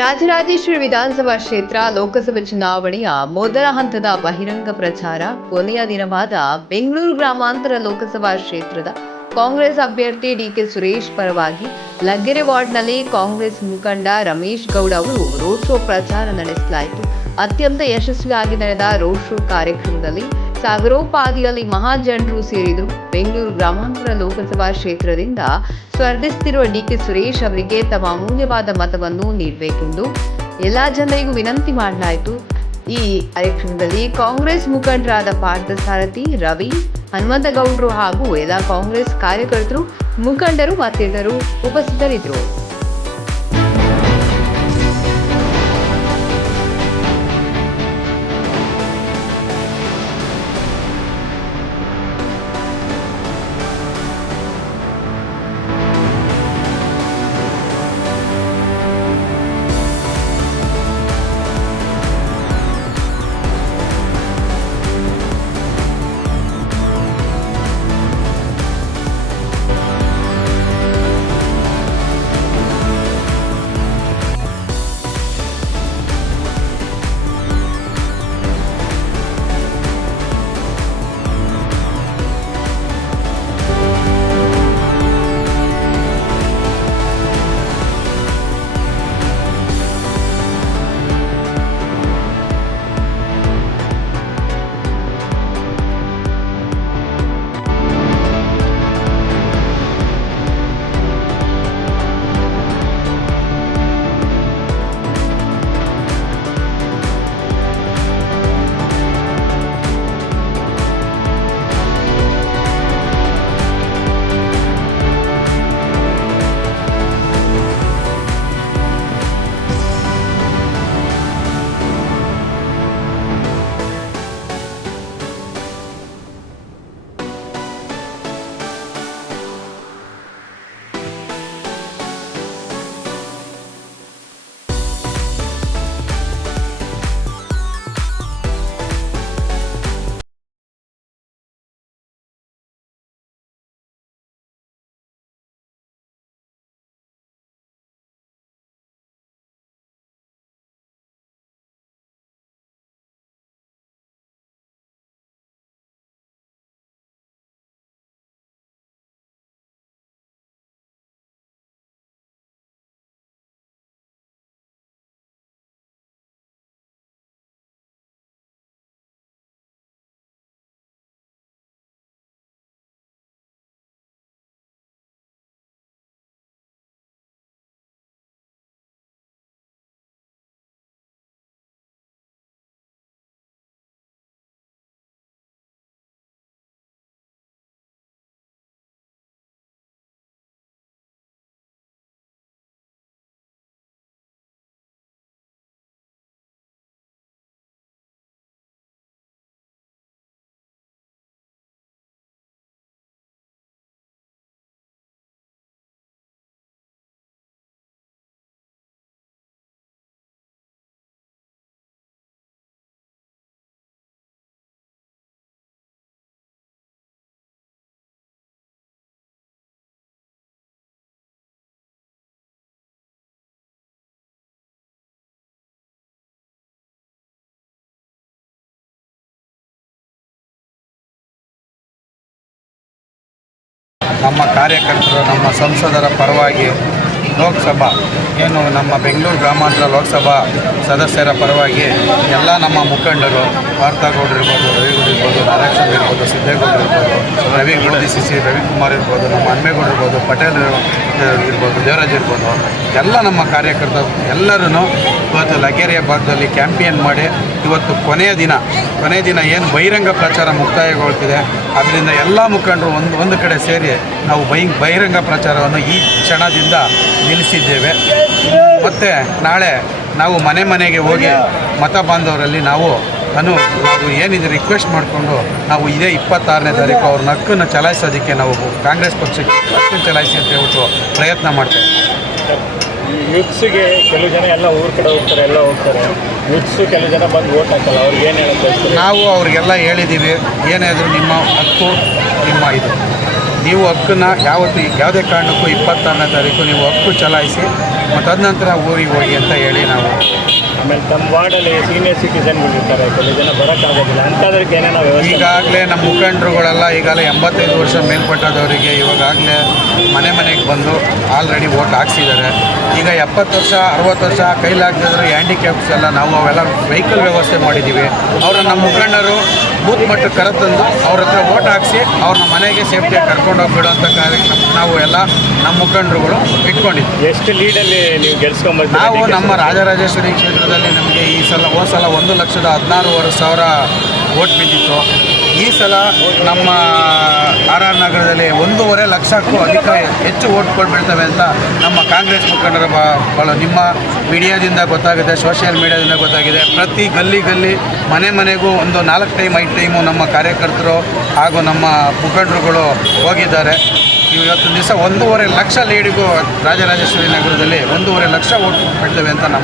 ರಾಜರಾಜೇಶ್ವರಿ ವಿಧಾನಸಭಾ ಕ್ಷೇತ್ರ ಲೋಕಸಭೆ ಚುನಾವಣೆಯ ಮೊದಲ ಹಂತದ ಬಹಿರಂಗ ಪ್ರಚಾರ ಕೊನೆಯ ದಿನವಾದ ಬೆಂಗಳೂರು ಗ್ರಾಮಾಂತರ ಲೋಕಸಭಾ ಕ್ಷೇತ್ರದ ಕಾಂಗ್ರೆಸ್ ಅಭ್ಯರ್ಥಿ ಡಿಕೆ ಸುರೇಶ್ ಪರವಾಗಿ ಲಗ್ಗೆರೆ ವಾರ್ಡ್ನಲ್ಲಿ ಕಾಂಗ್ರೆಸ್ ಮುಖಂಡ ರಮೇಶ್ ಗೌಡ ಅವರು ರೋಡ್ ಶೋ ಪ್ರಚಾರ ನಡೆಸಲಾಯಿತು. ಅತ್ಯಂತ ಯಶಸ್ವಿಯಾಗಿ ನಡೆದ ರೋಡ್ ಶೋ ಕಾರ್ಯಕ್ರಮದಲ್ಲಿ ಸಾಗರೋಪಾದಿಯಲ್ಲಿ ಮಹಾಜನರು ಸೇರಿದರು. ಬೆಂಗಳೂರು ಗ್ರಾಮಾಂತರ ಲೋಕಸಭಾ ಕ್ಷೇತ್ರದಿಂದ ಸ್ಪರ್ಧಿಸುತ್ತಿರುವ ಡಿಕೆ ಸುರೇಶ್ ಅವರಿಗೆ ತಮ್ಮ ಅಮೂಲ್ಯವಾದ ಮತವನ್ನು ನೀಡಬೇಕೆಂದು ಎಲ್ಲಾ ಜನರಿಗೂ ವಿನಂತಿ ಮಾಡಲಾಯಿತು. ಈ ಕಾರ್ಯಕ್ರಮದಲ್ಲಿ ಕಾಂಗ್ರೆಸ್ ಮುಖಂಡರಾದ ಪಾರ್ಥಸಾರಥಿ, ರವಿ, ಹನುಮಂತಗೌಡರು ಹಾಗೂ ಎಲ್ಲ ಕಾಂಗ್ರೆಸ್ ಕಾರ್ಯಕರ್ತರು, ಮುಖಂಡರು ಮತ್ತಿತರರು ಉಪಸ್ಥಿತರಿದ್ದರು. ನಮ್ಮ ಕಾರ್ಯಕರ್ತರು, ನಮ್ಮ ಸಂಸದರ ಪರವಾಗಿ ಲೋಕಸಭಾ ಏನು ನಮ್ಮ ಬೆಂಗಳೂರು ಗ್ರಾಮಾಂತರ ಲೋಕಸಭಾ ಸದಸ್ಯರ ಪರವಾಗಿ ಎಲ್ಲ ನಮ್ಮ ಮುಖಂಡರು, ಪಾರ್ಥಗೌಡರು ಇರ್ಬೋದು, ರವಿಗೌಡರು ಇರ್ಬೋದು, ನಾರಾಯಣ ಇರ್ಬೋದು, ಸಿದ್ದೇಗೌಡರು ಇರ್ಬೋದು, ರವಿಕುಮಾರ್ ಇರ್ಬೋದು, ನಮ್ಮ ಹನುಮೇಗೌಡರು ಇರ್ಬೋದು, ಪಟೇಲ್ ಇರ್ಬೋದು, ದೇವರಾಜ್ ಇರ್ಬೋದು, ಎಲ್ಲ ನಮ್ಮ ಕಾರ್ಯಕರ್ತರು ಎಲ್ಲರೂ ಇವತ್ತು ಲಗ್ಗೆರೆಯ ಭಾಗದಲ್ಲಿ ಕ್ಯಾಂಪೇನ್ ಮಾಡಿ ಇವತ್ತು ಕೊನೆಯ ದಿನ ಏನು ಬಹಿರಂಗ ಪ್ರಚಾರ ಮುಕ್ತಾಯಗೊಳ್ತಿದೆ. ಅದರಿಂದ ಎಲ್ಲ ಮುಖಂಡರು ಒಂದು ಕಡೆ ಸೇರಿ ನಾವು ಬಹಿರಂಗ ಪ್ರಚಾರವನ್ನು ಈ ಕ್ಷಣದಿಂದ ನಿಲ್ಲಿಸಿದ್ದೇವೆ. ಮತ್ತು ನಾಳೆ ನಾವು ಮನೆಗೆ ಹೋಗಿ ಮತ ಬಾಂಧವರಲ್ಲಿ ನಾವು ಏನಿದೆ ರಿಕ್ವೆಸ್ಟ್ ಮಾಡಿಕೊಂಡು ನಾವು ಇದೇ 26ನೇ ತಾರೀಕು ಅವ್ರ ಹಕ್ಕನ್ನು ಚಲಾಯಿಸೋದಕ್ಕೆ ನಾವು ಕಾಂಗ್ರೆಸ್ ಪಕ್ಷಕ್ಕೆ ಹಕ್ಕನ್ನು ಚಲಾಯಿಸಿ ಅಂತ ಹೇಳ್ಬಿಟ್ಟು ಪ್ರಯತ್ನ ಮಾಡ್ತೇವೆ. ಯೂತ್ಸಿಗೆ ಕೆಲವು ಜನ ಎಲ್ಲ ಊರ ಕಡೆ ಹೋಗ್ತಾರೆ, ಯೂತ್ಸು ಕೆಲವು ಜನ ಬಂದು ವೋಟ್ ಹಾಕಲ್ಲ, ಅವ್ರಿಗೆ ಏನು ಹೇಳೋದು? ನಾವು ಅವ್ರಿಗೆಲ್ಲ ಹೇಳಿದ್ದೀವಿ, ಏನಾದರೂ ನಿಮ್ಮ ಹಕ್ಕು ನಿಮ್ಮ ಇದು, ನೀವು ಹಕ್ಕನ್ನು ಯಾವುದೇ ಕಾರಣಕ್ಕೂ 26ನೇ ತಾರೀಕು ನೀವು ಹಕ್ಕು ಚಲಾಯಿಸಿ ಮತ್ತು ತದನಂತರ ಊರಿಗೆ ಹೋಗಿ ಅಂತ ಹೇಳಿ ನಾವು ಆಮೇಲೆ ತಮ್ಮ ವಾರ್ಡಲ್ಲಿ ಸೀನಿಯರ್ ಸಿಟಿಸನ್ಗಳು ಇರ್ತಾರೆ, ಕೆಲವು ಜನ ಬರೋಕ್ಕಾಗೋದಿಲ್ಲ, ಅಂಥದ್ರಿಗೆ ಏನೇನೋ ವ್ಯವಸ್ಥೆ ಈಗಾಗಲೇ ನಮ್ಮ ಮುಖಂಡರುಗಳೆಲ್ಲ ಈಗಾಗಲೇ 85 ವರ್ಷ ಮೇಲ್ಪಟ್ಟದವರಿಗೆ ಇವಾಗಲೇ ಮನೆಗೆ ಬಂದು ಆಲ್ರೆಡಿ ಓಟ್ ಹಾಕ್ಸಿದ್ದಾರೆ. ಈಗ 70 ವರ್ಷ 60 ವರ್ಷ ಕೈಲಾಗದಿದ್ರು ಹ್ಯಾಂಡಿಕ್ಯಾಪ್ಸ್ ಎಲ್ಲ ನಾವು ಅವೆಲ್ಲ ವೆಹಿಕಲ್ ವ್ಯವಸ್ಥೆ ಮಾಡಿದ್ದೀವಿ. ಅವರ ನಮ್ಮ ಮುಖಂಡರು ಬೂತ್ ಮಟ್ಟಕ್ಕೆ ಕರೆತಂದು ಅವ್ರ ಹತ್ರ ಓಟ್ ಹಾಕಿಸಿ ಅವ್ರನ್ನ ಮನೆಗೆ ಸೇಫ್ಟಿಯಾಗಿ ಕರ್ಕೊಂಡು ಹೋಗ್ಬಿಡೋಂಥ ಕಾರ್ಯಕ್ರಮ ನಾವು ಎಲ್ಲ ನಮ್ಮ ಮುಖಂಡರುಗಳು ಇಟ್ಕೊಂಡಿದ್ವಿ. ಎಷ್ಟು ಲೀಡಲ್ಲಿ ನೀವು ಗೆಲ್ಸ್ಕೊಂಬರ್ತೀವಿ? ನಾವು ನಮ್ಮ ರಾಜರಾಜೇಶ್ವರಿ ಕ್ಷೇತ್ರದಲ್ಲಿ ನಮಗೆ ಈ ಸಲ ಹೋದ ಸಲ 1,16,6,000 ಓಟ್ ಬಿದ್ದಿತ್ತು. ಈ ಸಲ ನಮ್ಮ ಆರ್ ಆರ್ ನಗರದಲ್ಲಿ 1.5 ಲಕ್ಷಕ್ಕೂ ಹೆಚ್ಚು ಓಟ್ಗಳು ಬೀಳ್ತವೆ ಅಂತ ನಮ್ಮ ಕಾಂಗ್ರೆಸ್ ಮುಖಂಡರ ನಿಮ್ಮ ಮೀಡಿಯಾದಿಂದ ಗೊತ್ತಾಗಿದೆ, ಸೋಷಿಯಲ್ ಮೀಡಿಯಾದಿಂದ ಗೊತ್ತಾಗಿದೆ. ಪ್ರತಿ ಗಲ್ಲಿ ಮನೆಗೂ ಒಂದು 4 ಟೈಮ್ 5 ಟೈಮು ನಮ್ಮ ಕಾರ್ಯಕರ್ತರು ಹಾಗೂ ನಮ್ಮ ಮುಖಂಡರುಗಳು ಹೋಗಿದ್ದಾರೆ. ಇವತ್ತು ದಿವಸ 1.5 ಲಕ್ಷ ಲೀಡಿಗೂ ರಾಜರಾಜೇಶ್ವರಿ ನಗರದಲ್ಲಿ 1.5 ಲಕ್ಷ ಓಟ್ ಬೀಳ್ತವೆ ಅಂತ ನಮ್ಮ